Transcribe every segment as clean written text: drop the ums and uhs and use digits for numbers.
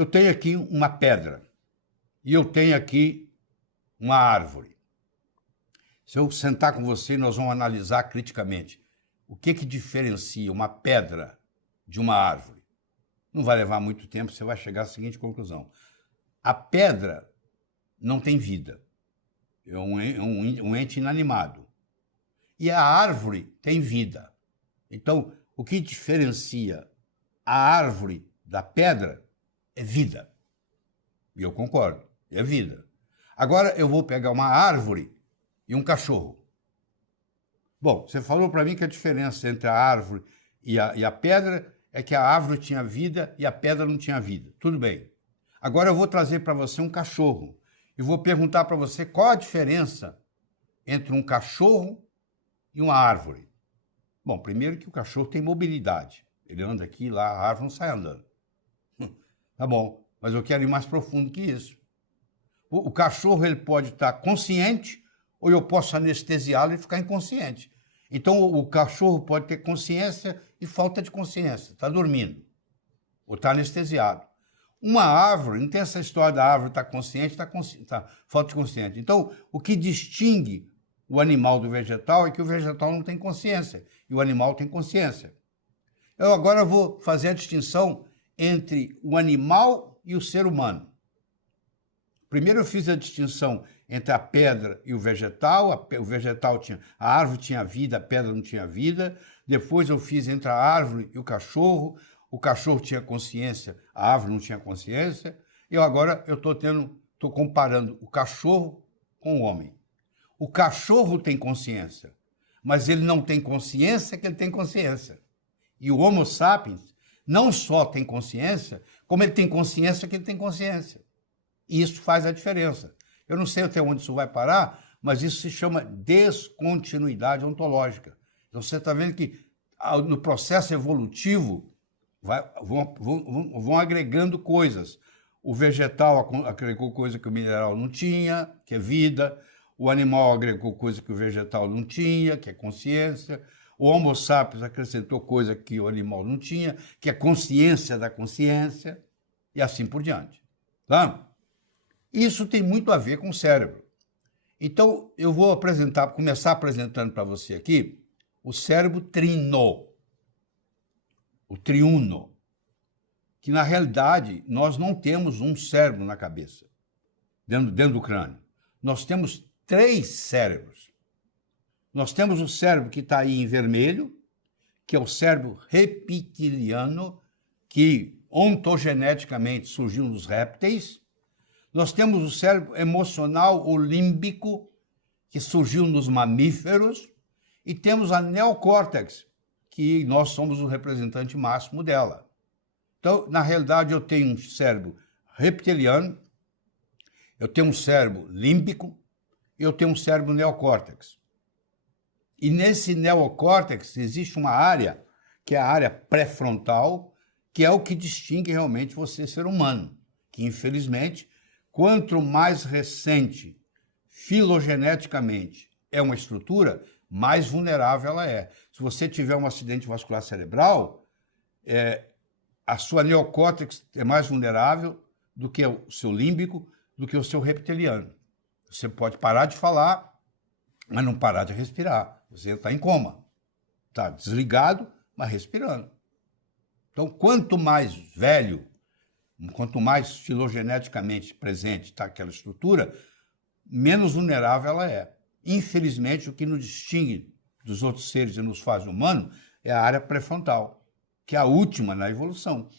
Eu tenho aqui uma pedra e eu tenho aqui uma árvore. Se eu sentar com você, nós vamos analisar criticamente o que diferencia uma pedra de uma árvore. Não vai levar muito tempo, você vai chegar à seguinte conclusão. A pedra não tem vida, é um ente inanimado. E a árvore tem vida. Então, o que diferencia a árvore da pedra é vida. E eu concordo, é vida. Agora eu vou pegar uma árvore e um cachorro. Bom, você falou para mim que a diferença entre a árvore e a pedra é que a árvore tinha vida e a pedra não tinha vida. Tudo bem. Agora eu vou trazer para você um cachorro e vou perguntar para você qual a diferença entre um cachorro e uma árvore. Bom, primeiro que o cachorro tem mobilidade. Ele anda aqui e lá, a árvore não sai andando. Tá bom, mas eu quero ir mais profundo que isso. O cachorro ele pode estar consciente ou eu posso anestesiá-lo e ficar inconsciente. Então o cachorro pode ter consciência e falta de consciência, está dormindo ou está anestesiado. Uma árvore, não tem essa história da árvore estar consciente, tá falta de consciência. Então o que distingue o animal do vegetal é que o vegetal não tem consciência e o animal tem consciência. Eu agora vou fazer a distinção entre o animal e o ser humano. Primeiro eu fiz a distinção entre a pedra e o vegetal. O vegetal tinha, a árvore tinha vida, a pedra não tinha vida. Depois eu fiz entre a árvore e o cachorro tinha consciência, a árvore não tinha consciência. E agora eu estou comparando o cachorro com o homem. O cachorro tem consciência, mas ele não tem consciência que ele tem consciência. E o Homo sapiens não só tem consciência, como ele tem consciência que ele tem consciência. E isso faz a diferença. Eu não sei até onde isso vai parar, mas isso se chama descontinuidade ontológica. Então você está vendo que no processo evolutivo vão agregando coisas. O vegetal agregou coisa que o mineral não tinha, que é vida. O animal agregou coisa que o vegetal não tinha, que é consciência. O Homo sapiens acrescentou coisa que o animal não tinha, que é consciência da consciência, e assim por diante. Tá? Isso tem muito a ver com o cérebro. Então, eu vou começar apresentando para você aqui o cérebro trino, o triuno, que na realidade nós não temos um cérebro na cabeça, dentro do crânio. Nós temos 3 cérebros. Nós temos o cérebro que está aí em vermelho, que é o cérebro reptiliano, que ontogeneticamente surgiu nos répteis. Nós temos o cérebro emocional ou límbico, que surgiu nos mamíferos. E temos a neocórtex, que nós somos o representante máximo dela. Então, na realidade, eu tenho um cérebro reptiliano, eu tenho um cérebro límbico e eu tenho um cérebro neocórtex. E nesse neocórtex existe uma área, que é a área pré-frontal, que é o que distingue realmente você ser humano. Que, infelizmente, quanto mais recente filogeneticamente é uma estrutura, mais vulnerável ela é. Se você tiver um acidente vascular cerebral, a sua neocórtex é mais vulnerável do que o seu límbico, do que o seu reptiliano. Você pode parar de falar, mas não parar de respirar. Você está em coma. Está desligado, mas respirando. Então, quanto mais velho, quanto mais filogeneticamente presente está aquela estrutura, menos vulnerável ela é. Infelizmente, o que nos distingue dos outros seres e nos faz humano é a área pré-frontal, que é a última na evolução.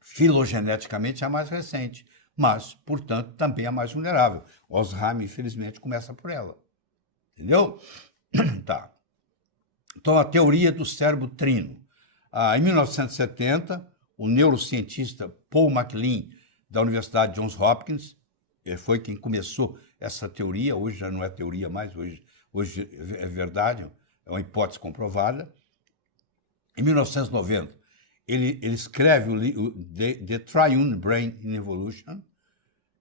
Filogeneticamente é a mais recente, mas, portanto, também é a mais vulnerável. Alzheimer, infelizmente, começa por ela. Entendeu? Tá. Então, a teoria do cérebro trino. Em 1970, o neurocientista Paul MacLean, da Universidade Johns Hopkins, foi quem começou essa teoria. Hoje já não é teoria mais, hoje é verdade, é uma hipótese comprovada. Em 1990, ele escreve The Triune Brain in Evolution.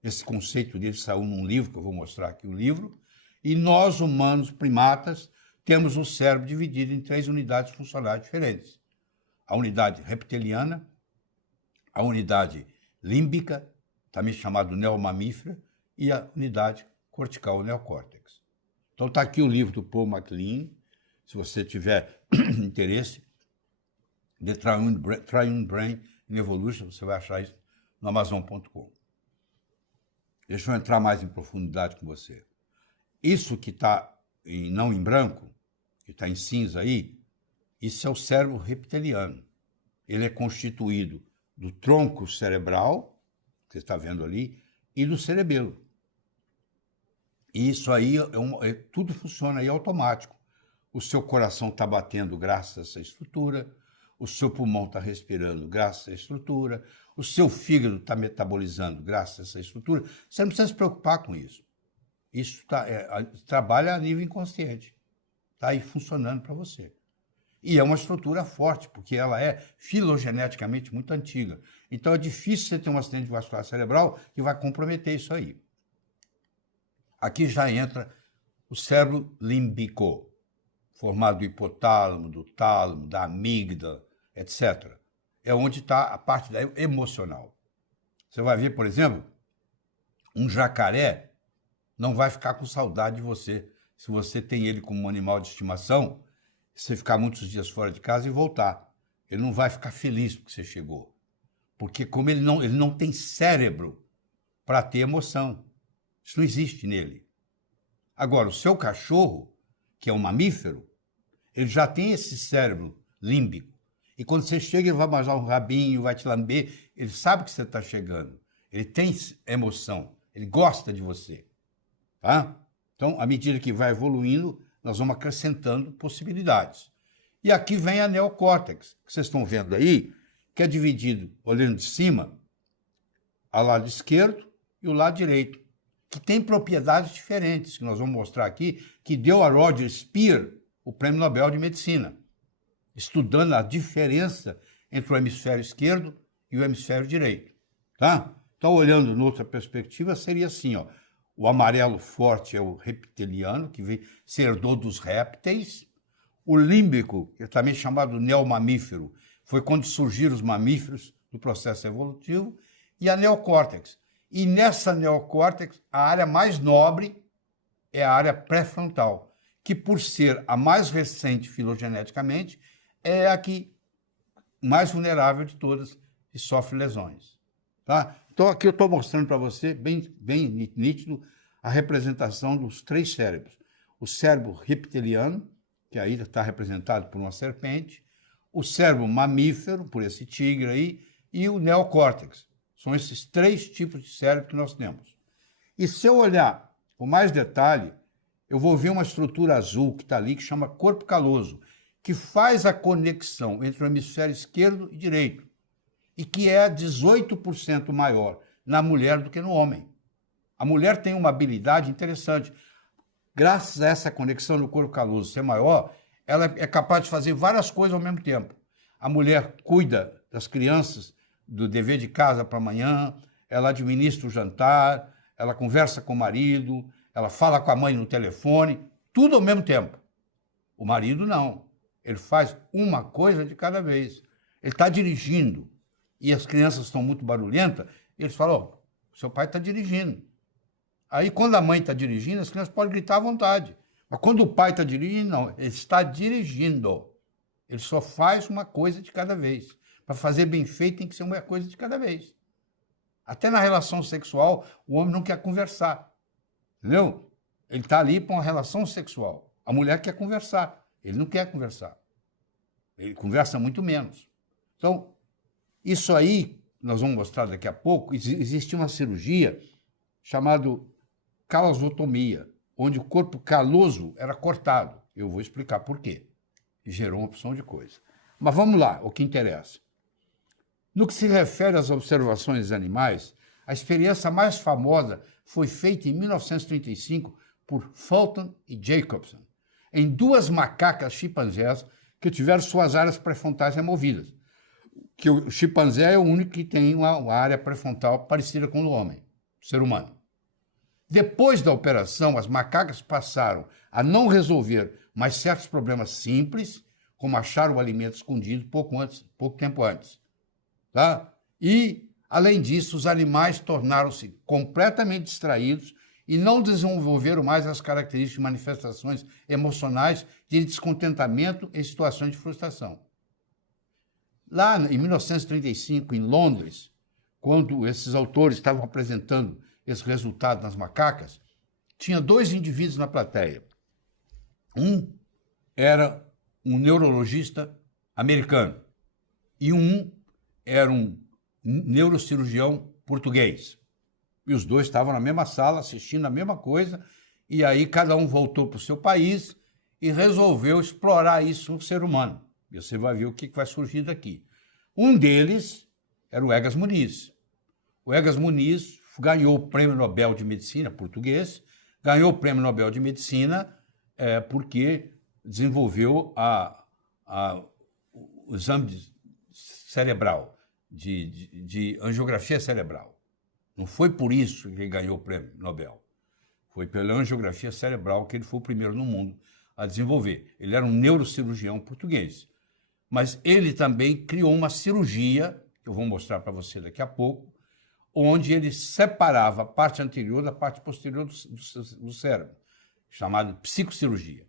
Esse conceito dele saiu num livro, que eu vou mostrar aqui o livro. E nós, humanos, primatas, temos o cérebro dividido em 3 unidades funcionais diferentes. A unidade reptiliana, a unidade límbica, também chamado neomamífera, e a unidade cortical, o neocórtex. Então está aqui o livro do Paul MacLean, se você tiver interesse, The Triune Brain in Evolution, você vai achar isso no Amazon.com. Deixa eu entrar mais em profundidade com você. Isso que está não em branco, que está em cinza aí, isso é o cérebro reptiliano. Ele é constituído do tronco cerebral, que você está vendo ali, e do cerebelo. E isso aí, tudo funciona aí automático. O seu coração está batendo graças a essa estrutura, o seu pulmão está respirando graças a essa estrutura, o seu fígado está metabolizando graças a essa estrutura. Você não precisa se preocupar com isso. Isso trabalha a nível inconsciente. Está aí funcionando para você. E é uma estrutura forte, porque ela é filogeneticamente muito antiga. Então é difícil você ter um acidente vascular cerebral que vai comprometer isso aí. Aqui já entra o cérebro límbico, formado do hipotálamo, do tálamo, da amígdala, etc. É onde está a parte emocional. Você vai ver, por exemplo, um jacaré não vai ficar com saudade de você. Se você tem ele como um animal de estimação, você ficar muitos dias fora de casa e voltar. Ele não vai ficar feliz porque você chegou. Porque como ele não tem cérebro para ter emoção. Isso não existe nele. Agora, o seu cachorro, que é um mamífero, ele já tem esse cérebro límbico. E quando você chega, ele vai masar um rabinho, vai te lamber. Ele sabe que você está chegando. Ele tem emoção. Ele gosta de você. Tá? Então, à medida que vai evoluindo, nós vamos acrescentando possibilidades. E aqui vem a neocórtex, que vocês estão vendo aí, que é dividido, olhando de cima, ao lado esquerdo e o lado direito, que tem propriedades diferentes, que nós vamos mostrar aqui, que deu a Roger Spear o Prêmio Nobel de Medicina, estudando a diferença entre o hemisfério esquerdo e o hemisfério direito. Tá? Então, olhando noutra perspectiva, seria assim, ó, o amarelo forte é o reptiliano, que se herdou dos répteis. O límbico, que é também chamado neomamífero, foi quando surgiram os mamíferos do processo evolutivo. E a neocórtex. E nessa neocórtex, a área mais nobre é a área pré-frontal, que por ser a mais recente filogeneticamente, é a que mais vulnerável de todas e sofre lesões. Tá? Então aqui eu estou mostrando para você, bem nítido, a representação dos três cérebros. O cérebro reptiliano, que aí está representado por uma serpente, o cérebro mamífero, por esse tigre aí, e o neocórtex. São esses três tipos de cérebro que nós temos. E se eu olhar com mais detalhe, eu vou ver uma estrutura azul que está ali, que chama corpo caloso, que faz a conexão entre o hemisfério esquerdo e direito, e que é 18% maior na mulher do que no homem. A mulher tem uma habilidade interessante. Graças a essa conexão no corpo caloso ser maior, ela é capaz de fazer várias coisas ao mesmo tempo. A mulher cuida das crianças, do dever de casa para amanhã, ela administra o jantar, ela conversa com o marido, ela fala com a mãe no telefone, tudo ao mesmo tempo. O marido não. Ele faz uma coisa de cada vez. Ele está dirigindo e as crianças estão muito barulhentas, eles falam, oh, seu pai está dirigindo. Aí, quando a mãe está dirigindo, as crianças podem gritar à vontade. Mas quando o pai está dirigindo, não. Ele está dirigindo. Ele só faz uma coisa de cada vez. Para fazer bem feito, tem que ser uma coisa de cada vez. Até na relação sexual, o homem não quer conversar. Entendeu? Ele está ali para uma relação sexual. A mulher quer conversar. Ele não quer conversar. Ele conversa muito menos. Então, isso aí, nós vamos mostrar daqui a pouco, existe uma cirurgia chamada calosotomia, onde o corpo caloso era cortado. Eu vou explicar por quê. E gerou uma opção de coisa. Mas vamos lá, o que interessa. No que se refere às observações dos animais, a experiência mais famosa foi feita em 1935 por Fulton e Jacobson, em duas macacas chimpanzés que tiveram suas áreas pré-frontais removidas. Que o chimpanzé é o único que tem uma área pré-frontal parecida com o do homem, ser humano. Depois da operação, as macacas passaram a não resolver mais certos problemas simples, como achar o alimento escondido pouco tempo antes. Tá? E Além disso, os animais tornaram-se completamente distraídos e não desenvolveram mais as características de manifestações emocionais de descontentamento em situações de frustração. Lá em 1935, em Londres, quando esses autores estavam apresentando esse resultado nas macacas, tinha 2 indivíduos na plateia. Um era um neurologista americano e um era um neurocirurgião português. E os 2 estavam na mesma sala, assistindo a mesma coisa, e aí cada um voltou para o seu país e resolveu explorar isso no ser humano. E você vai ver o que vai surgir daqui. Um deles era o Egas Muniz. O Egas Muniz ganhou o Prêmio Nobel de Medicina, português, ganhou o Prêmio Nobel de Medicina porque desenvolveu o exame cerebral, de angiografia cerebral. Não foi por isso que ele ganhou o Prêmio Nobel. Foi pela angiografia cerebral que ele foi o primeiro no mundo a desenvolver. Ele era um neurocirurgião português. Mas ele também criou uma cirurgia, que eu vou mostrar para você daqui a pouco, onde ele separava a parte anterior da parte posterior do cérebro, chamada psicocirurgia.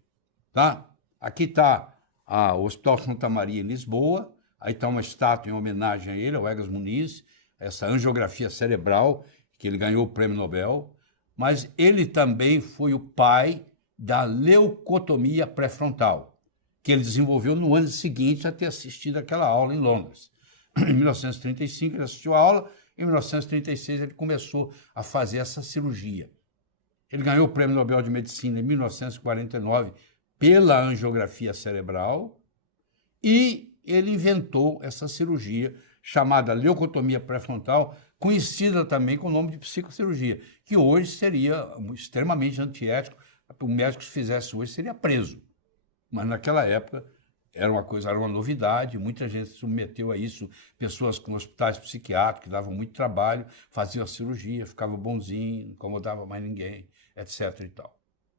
Tá? Aqui está o Hospital Santa Maria, em Lisboa. Aí está uma estátua em homenagem a ele, ao Egas Muniz, essa angiografia cerebral, que ele ganhou o Prêmio Nobel. Mas ele também foi o pai da leucotomia pré-frontal, que ele desenvolveu no ano seguinte a ter assistido aquela aula em Londres. Em 1935 ele assistiu a aula, em 1936 ele começou a fazer essa cirurgia. Ele ganhou o Prêmio Nobel de Medicina em 1949 pela angiografia cerebral e ele inventou essa cirurgia chamada leucotomia pré-frontal, conhecida também com o nome de psicocirurgia, que hoje seria extremamente antiético. O médico, se fizesse hoje, seria preso. Mas naquela época era uma novidade, muita gente se submeteu a isso, pessoas com hospitais psiquiátricos que davam muito trabalho, faziam a cirurgia, ficavam bonzinho, não incomodava mais ninguém, etc. e tal.